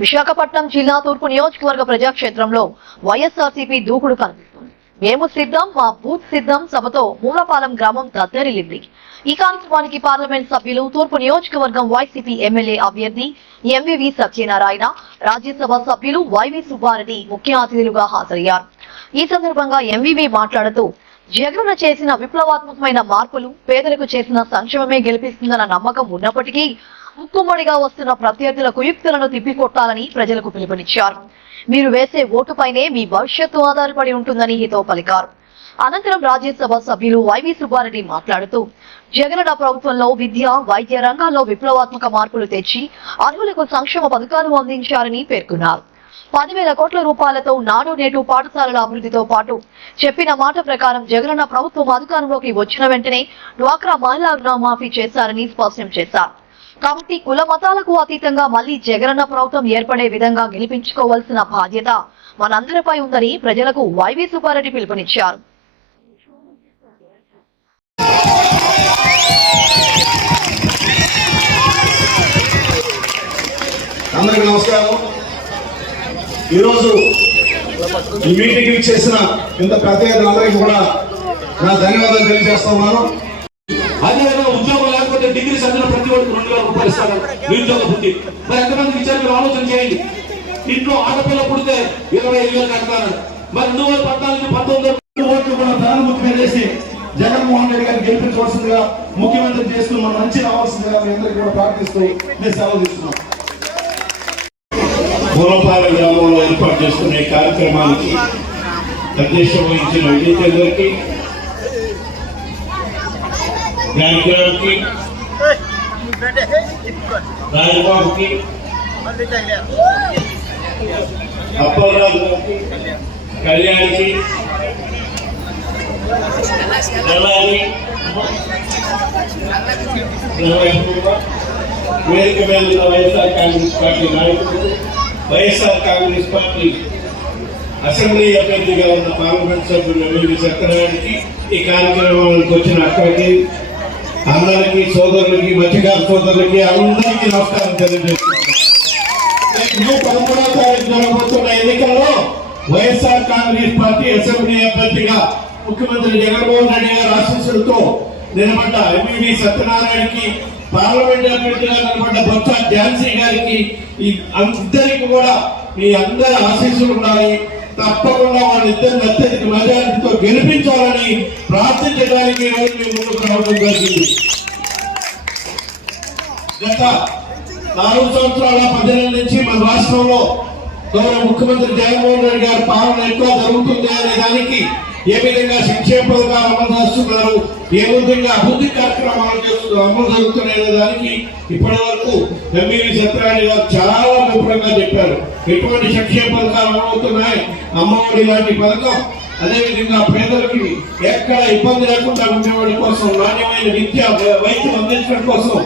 విశాఖపట్నం జిల్లా తూర్పు నియోజకవర్గ ప్రజాక్షేత్రంలో వైఎస్ఆర్సీపీ దూకుడు కనిపిస్తుంది. మేము సిద్ధం, మా బూత్ సిద్ధం సభతో మూలపాలెం గ్రామం దద్దరిల్లింది. ఈ కార్యక్రమానికి పార్లమెంట్ సభ్యులు, తూర్పు నియోజకవర్గం వైసీపీ ఎమ్మెల్యే అభ్యర్థి ఎంవివి సత్యనారాయణ, రాజ్యసభ సభ్యులు వైవి సుబ్బారెడ్డి ముఖ్య అతిథులుగా హాజరయ్యారు. ఈ సందర్భంగా ఎంవివి మాట్లాడుతూ, జగన్ చేసిన విప్లవాత్మకమైన మార్పులు పేదలకు చేసిన సంక్షేమమే గెలిపిస్తుందన్న నమ్మకం ఉన్నప్పటికీ ముక్కుమ్మడిగా వస్తున్న ప్రత్యర్థుల కుయుక్తులను తిప్పికొట్టాలని ప్రజలకు పిలుపునిచ్చారు. మీరు వేసే ఓటుపైనే మీ భవిష్యత్తు ఆధారపడి ఉంటుందని హితవు పలికారు. అనంతరం రాజ్యసభ సభ్యులు వైవి సుబ్బారెడ్డి మాట్లాడుతూ, జగనన్న ప్రభుత్వంలో విద్య, వైద్య రంగాల్లో విప్లవాత్మక మార్పులు తెచ్చి అర్హులకు సంక్షేమ పథకాలు అందించారని పేర్కొన్నారు. 10,000 కోట్ల రూపాయలతో నాడు నేడు పాఠశాలల అభివృద్ధితో పాటు చెప్పిన మాట ప్రకారం జగనన్న ప్రభుత్వం అధికారంలోకి వచ్చిన వెంటనే డ్వాక్రా మహిళా రుణమాఫీ చేశారని స్పష్టం చేశారు. కాబట్టి కుల మతాలకు అతీతంగా మళ్లీ జగనన్న ప్రభుత్వం ఏర్పడే విధంగా గెలిపించుకోవాల్సిన బాధ్యత మనందరిపై ఉందని ప్రజలకు వైవి సుబ్బారెడ్డి పిలుపునిచ్చారు. అందరికీ నమస్కారం. ఈరోజు ఈ మీటింగ్ చేసిన ఇంత ప్రత్యేకతలందరికీ కూడా నా ధన్యవాదాలు తెలియజేస్తా ఉన్నాను. అదేవిధంగా ఉద్యోగం లేకపోతే డిగ్రీ చదివిన ప్రతి ఒక్కరికి 2,000 రూపాయలు ఇస్తారు నిరుద్యోగ వృత్తి. మరి ఎంతమందికి ఇచ్చారు మీరు ఆలోచన చేయండి. ఇంట్లో ఆడపిల్ల పుడితే 25,000 కడతారు. మరి 2014-19 ఓట్లు కూడా ప్రారంభంగా చేసి జగన్మోహన్ రెడ్డి గారిని గెలిపించవలసిందిగా, ముఖ్యమంత్రి చేస్తూ మన మంచి రావాల్సిందిగా మీ అందరికీ కూడా ప్రార్థిస్తూ నేను సెలవు తీసుకున్నాను. మూలపాలెం గ్రామంలో ఏర్పాటు చేసుకునే కార్యక్రమానికి అధ్యక్షత వహించిన విజయ్ గారికి, గారికి, రాజబాబుకి, అప్పలరాజు గారికి, కళ్యాణ్కి, వేదిక మీద ఉన్న వైఎస్ఆర్ కాంగ్రెస్ పార్టీ నాయకులు, వైఎస్ఆర్ కాంగ్రెస్ పార్టీ అసెంబ్లీ అభ్యర్థిగా ఉన్న పార్లమెంట్ సభ్యులు ఎంవివి సత్యనారాయణకి, ఈ కార్యక్రమానికి వచ్చిన అక్కడికి, అందరికీ, సోదరులకి, మత్స్యకార సోదరులకి అందరికీ నమస్కారం తెలియజేస్తున్నాను. 13వ తారీఖు జరగబోతున్న ఎన్నికల్లో వైఎస్ఆర్ కాంగ్రెస్ పార్టీ అసెంబ్లీ అభ్యర్థిగా ముఖ్యమంత్రి జగన్మోహన్ రెడ్డి గారి ఆశీస్సులతో నిలబడ్డ ఎంవివి సత్యనారాయణకి, పార్లమెంట్ అభ్యర్థిగా నిలబడ్డ బొత్స ఝాన్సీ గారికి, ఈ అందరికీ కూడా మీ అందరి ఆశీస్సులు ఉండాలి. తప్పకుండా వాళ్ళిద్దరిని అత్యధిక మెజారిటీతో గెలిపించాలని ప్రార్థించడానికి ఈరోజు మేము ముందుకు రావడం జరిగింది. గత 4 సంవత్సరాల 10 నెలల నుంచి మన రాష్ట్రంలో గౌరవ ముఖ్యమంత్రి జగన్మోహన్ రెడ్డి గారి పాలన ఎక్కువ జరుగుతుంది అనే దానికి, ఏ విధంగా సంక్షేమ పథకాలు అమలు చేస్తున్నారు, ఏ విధంగా అభివృద్ధి కార్యక్రమాలు అమలు జరుగుతున్నాయనే దానికి ఇప్పటి వరకు ఎంవివి సత్యనారాయణ గారు చాలా విపులంగా చెప్పారు. ఎటువంటి సంక్షేమ పథకాలు అమలవుతున్నాయి, అమ్మఒడి లాంటి పథకం, అదేవిధంగా పేదలకి ఎక్కడ ఇబ్బంది లేకుండా ఉండేవాడి కోసం నాణ్యమైన విద్య, వైద్యం అందించడం కోసం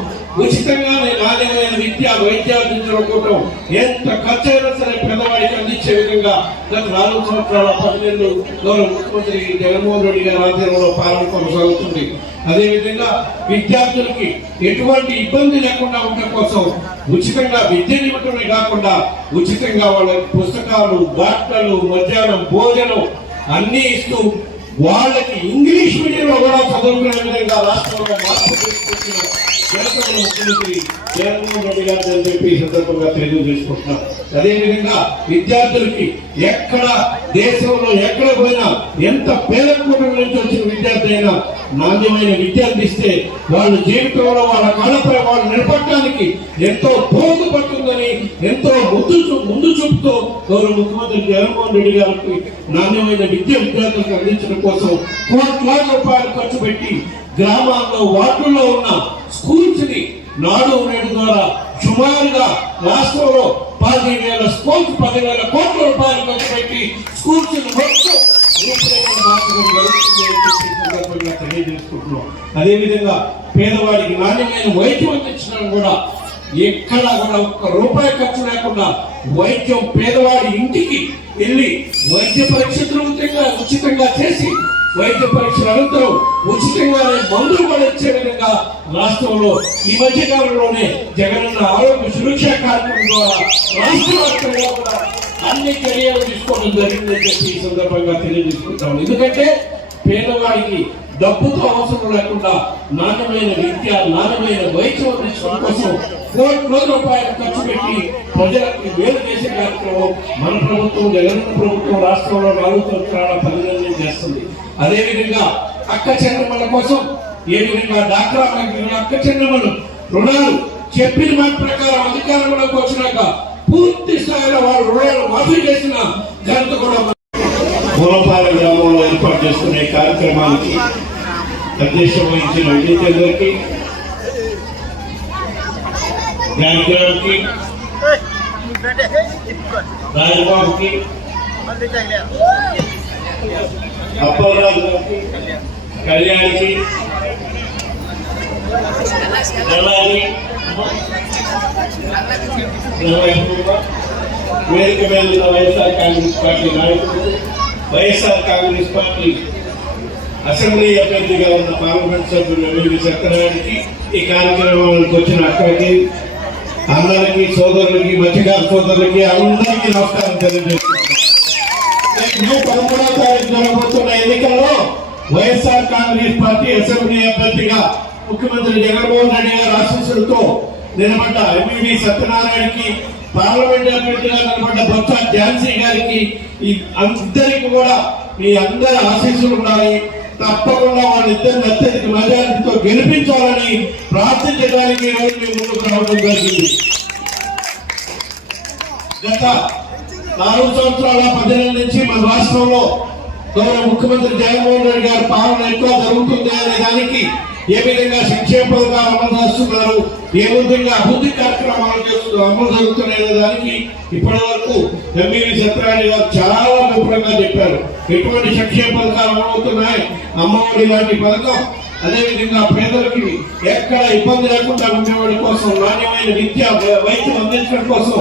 ఉచితంగానే నాణ్యమైన విద్య, వైద్యం అందించడం కోసం ఎంత ఖర్చైనా సరే పేదవాడికి అందించే విధంగా గత 4 సంవత్సరాల 10 నెలలు గౌరవ ముఖ్యమంత్రి జగన్మోహన్ రెడ్డి గారి ఆధ్వర్యంలో పాలన కొనసాగుతుంది. అదేవిధంగా విద్యార్థులకి ఎటువంటి ఇబ్బంది లేకుండా ఉండడం కోసం ఉచితంగా విద్యను ఇవ్వటమే కాకుండా ఉచితంగా వాళ్ళ పుస్తకాలు, బాటలు, మధ్యాహ్నం భోజనం అన్ని ఇస్తూ వాళ్ళకి ఇంగ్లీష్ మీడియంలో కూడా చదువుకునే విధంగా రాష్ట్రంలో మార్పు తీసుకొచ్చిన ముఖ్యమంత్రి జగన్మోహన్ రెడ్డి గారు అని చెప్పి ఈ సందర్భంగా తెలియజేసుకుంటున్నాం. అదేవిధంగా విద్యార్థులకి ఎక్కడ దేశంలో ఎక్కడ పోయినా, ఎంత పేద కుటుంబం నుంచి వచ్చిన విద్యార్థి అయినా నాణ్యమైన విద్య అందిస్తే వాళ్ళ జీవితంలో వాళ్ళ కాళ్ళపై వాళ్ళు నిలబడటానికి ఎంతో దోహదపడుతుందని ఎంతో ముందు చూపుతో గౌరవ ముఖ్యమంత్రి జగన్మోహన్ రెడ్డి గారికి నాణ్యమైన విద్య విద్యార్థులకు అందించడం కోసం కోట్లాది రూపాయలు ఖర్చు పెట్టి గ్రామాల్లో, వార్డుల్లో ఉన్న స్కూల్స్ ని నాడు నేడు ద్వారా సుమారుగా రాష్ట్రంలో 10,000 స్కూల్స్ 10,000 కోట్ల రూపాయలు ఖర్చు పెట్టి స్కూల్స్ మొత్తం తెలియజేసుకుంటున్నాం. అదేవిధంగా పేదవాడికి నాణ్యమైన వైద్యం అందించడం కూడా ఎక్కడా కూడా 1 రూపాయి ఖర్చు లేకుండా వైద్యం పేదవాడి ఇంటికి వెళ్ళి వైద్య పరీక్షలు ఉచితంగా చేసి వైద్య పరీక్షల అనంతరం ఉచితంగానే మందులు కూడా ఇచ్చే విధంగా రాష్ట్రంలో ఈ మధ్య కాలంలోనే జగనన్న ఆరోగ్య సురక్ష కార్యక్రమం ద్వారా రాష్ట్ర వ్యాప్తంగా కూడా అన్ని చర్యలు తీసుకోవడం జరిగిందని చెప్పి ఈ సందర్భంగా తెలియజేసుకుంటాం. ఎందుకంటే పేదవాడికి డబ్బుతో అవసరం లేకుండా నాణ్యమైన విద్య, నాణ్యమైన వైద్యం అందించడం కోసం కోట్ల రూపాయలు ఖర్చు పెట్టి ప్రజలకు మేలు చేసే కార్యక్రమం మన ప్రభుత్వం, జగనన్న ప్రభుత్వం రాష్ట్రంలో 4 సంవత్సరాల పరిణామం చేస్తుంది. అదేవిధంగా అక్క చెన్నమ్మల కోసం ఏ విధంగా డాక్రా అక్క చెన్నమ్మలు రుణాలు చెప్పిన మాట ప్రకారం అధికారంలోకి వచ్చినాక పూర్తి స్థాయిలో వారు రుణాలు మాఫీ చేసిన ఘనత కూడా మూలపాల గ్రామంలో ఏర్పాటు చేసుకునే కార్యక్రమానికి అధ్యక్షం వహించిన విజయచంద్రకి, గారికి, రాజబాబుకి, అప్పలరాజు గారికి, కళ్యాణికి, నల్లారి, వేదిక మీద ఉన్న వైఎస్ఆర్ కాంగ్రెస్ పార్టీ నాయకులు, వైఎస్ఆర్ కాంగ్రెస్ పార్టీ అసెంబ్లీ అభ్యర్థిగా ఉన్న పార్లమెంట్ సభ్యులు ఎమ్మెల్యే సత్యనారాయణకి, ఈ కార్యక్రమానికి వచ్చిన అక్కడికి, అందరికీ, సోదరులకి, మత్స్యకార సోదరులకి అందరికీ నమస్కారం తెలియజేస్తున్నాను. 13వ తారీఖు జరగబోతున్న ఎన్నికల్లో వైఎస్ఆర్ కాంగ్రెస్ పార్టీ అసెంబ్లీ అభ్యర్థిగా ముఖ్యమంత్రి జగన్మోహన్ రెడ్డి గారి ఆశీస్సులతో నిలబడ్డ ఎంవి సత్యనారాయణకి, పార్లమెంట్ అభ్యర్థిగా నిలబడ్డ బొత్స ఝాన్సీ గారికి, ఈ అందరికీ కూడా మీ అందరి ఆశీస్సులు ఉండాలి. తప్పకుండా వాళ్ళిద్దరిని అత్యధిక మెజారిటీతో గెలిపించాలని ప్రార్థించడానికి ఈరోజు మేము ముందుకు రావడం జరిగింది. గత 4 సంవత్సరాల 10 నెలల నుంచి మన రాష్ట్రంలో గౌరవ ముఖ్యమంత్రి జగన్మోహన్ రెడ్డి గారి పాలన ఎక్కువ జరుగుతుంది అనే దానికి ఏ విధంగా సంక్షేమ పథకాలు అమలు చేస్తున్నారు, ఏ విధంగా అభివృద్ధి కార్యక్రమాలు అమలు జరుగుతున్నాయనే దానికి ఇప్పటి వరకు ఎంవీవీ సత్యనారాయణ గారు చాలా విపులంగా చెప్పారు. ఎటువంటి సంక్షేమ పథకాలు అమలవుతున్నాయి, అమ్మఒడి లాంటి పథకం, అదేవిధంగా పేదలకి ఎక్కడ ఇబ్బంది లేకుండా ఉండేవాడి కోసం నాణ్యమైన విద్య, వైద్యం అందించడం కోసం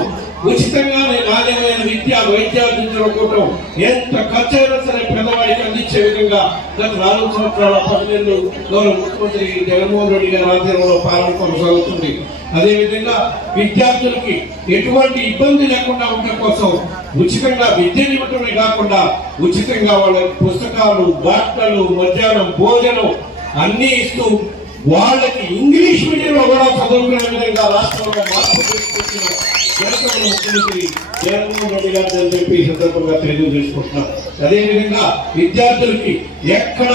ఉచితంగానే నాణ్యమైన విద్య, వైద్యాలు అందించడం ఎంత ఖర్చు అయినా సరే పేదవాడికి అందించే విధంగా గత 4 సంవత్సరాల 10 నెలలు గౌరవ ముఖ్యమంత్రి జగన్మోహన్ రెడ్డి గారి ఆధ్వర్యంలో పాలన కొనసాగుతుంది. అదేవిధంగా విద్యార్థులకి ఎటువంటి ఇబ్బంది లేకుండా ఉండడం కోసం ఉచితంగా విద్యనివ్వటమే కాకుండా ఉచితంగా వాళ్ళ పుస్తకాలు, బట్టలు, మధ్యాహ్నం భోజనం అన్ని ఇస్తూ వాళ్ళకి ఇంగ్లీష్ మీడియంలో కూడా చదువుకునే విధంగా రాష్ట్రంలో మార్పు తీసుకొచ్చిన ముఖ్యమంత్రి జగన్మోహన్ రెడ్డి గారు అని చెప్పి ఈ సందర్భంగా తెలియజేసుకుంటున్నారు. అదేవిధంగా విద్యార్థులకి ఎక్కడ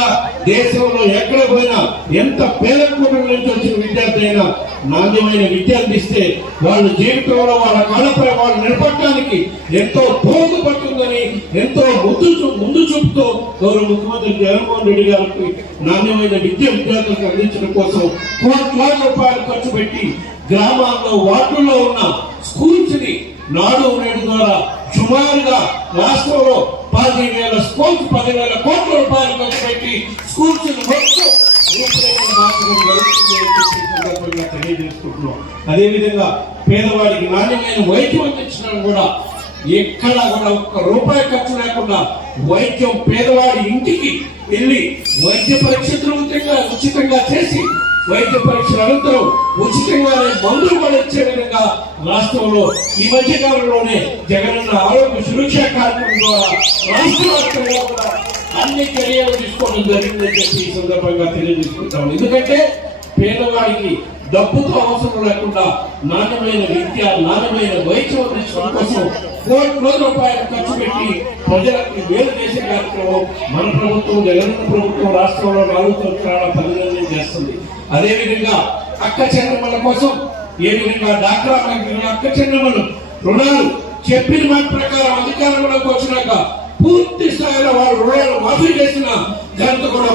దేశంలో ఎక్కడ పోయినా ఎంత పేద కుటుంబం నుంచి వచ్చిన విద్యార్థి అయినా నాణ్యమైన విద్య అందిస్తే వాళ్ళ జీవితంలో వాళ్ళ కాళ్ళపై వాళ్ళు నిలబడటానికి ఎంతో దోహదపడుతుందని ఎంతో ముందు చూపుతో గౌరవ ముఖ్యమంత్రి జగన్మోహన్ రెడ్డి గారికి నాణ్యమైన విద్య విద్యార్థులకు అందించడం కోసం కోట్ల రూపాయలు ఖర్చు పెట్టి గ్రామాల్లో, వార్డుల్లో ఉన్న స్కూల్స్ ని నాడు నేడు ద్వారా సుమారుగా రాష్ట్రంలో 10,000 స్కూల్స్ 10,000 కోట్ల రూపాయలు ఖర్చు పెట్టి స్కూల్స్ మొత్తం తెలియజేసుకుంటున్నాం. అదేవిధంగా పేదవాడికి నాణ్యమైన వైద్యం అందించడం కూడా ఎక్కడ కూడా 1 రూపాయి ఖర్చు లేకుండా వైద్యం పేదవాడి ఇంటికి వెళ్ళి వైద్య పరీక్షలు ఉచితంగా చేసి వైద్య పరీక్షల అనంతరం ఉచితంగానే మందులు కూడా ఇచ్చే విధంగా రాష్ట్రంలో ఈ మధ్య కాలంలోనే జగనన్న ఆరోగ్య సురక్ష కార్యక్రమం ద్వారా రాష్ట్ర వ్యాప్తంగా కూడా అన్ని చర్యలు తీసుకోవడం జరిగిందని చెప్పి ఈ సందర్భంగా తెలియజేసుకుంటాం. ఎందుకంటే పేదవాడికి డబ్బుతో అవసరం లేకుండా నాణ్యమైన విద్య, నాణ్యమైన వైద్యం అందించడం కోసం కోట్ల రూపాయలు ఖర్చు పెట్టి ప్రజలకు మేలు చేసే కార్యక్రమం మన ప్రభుత్వం, జగనన్న ప్రభుత్వం రాష్ట్రంలో 4 సంవత్సరాల పరిణామం చేస్తుంది. అదేవిధంగా అక్క చెన్నమ్మల కోసం ఏ విధంగా డాక్రా అక్క చెన్నమ్మలు రుణాలు చెప్పిన మాట ప్రకారం అధికారంలోకి వచ్చినాక పూర్తి స్థాయిలో వారు రుణాలు మాఫీ చేసిన ఘనత కూడా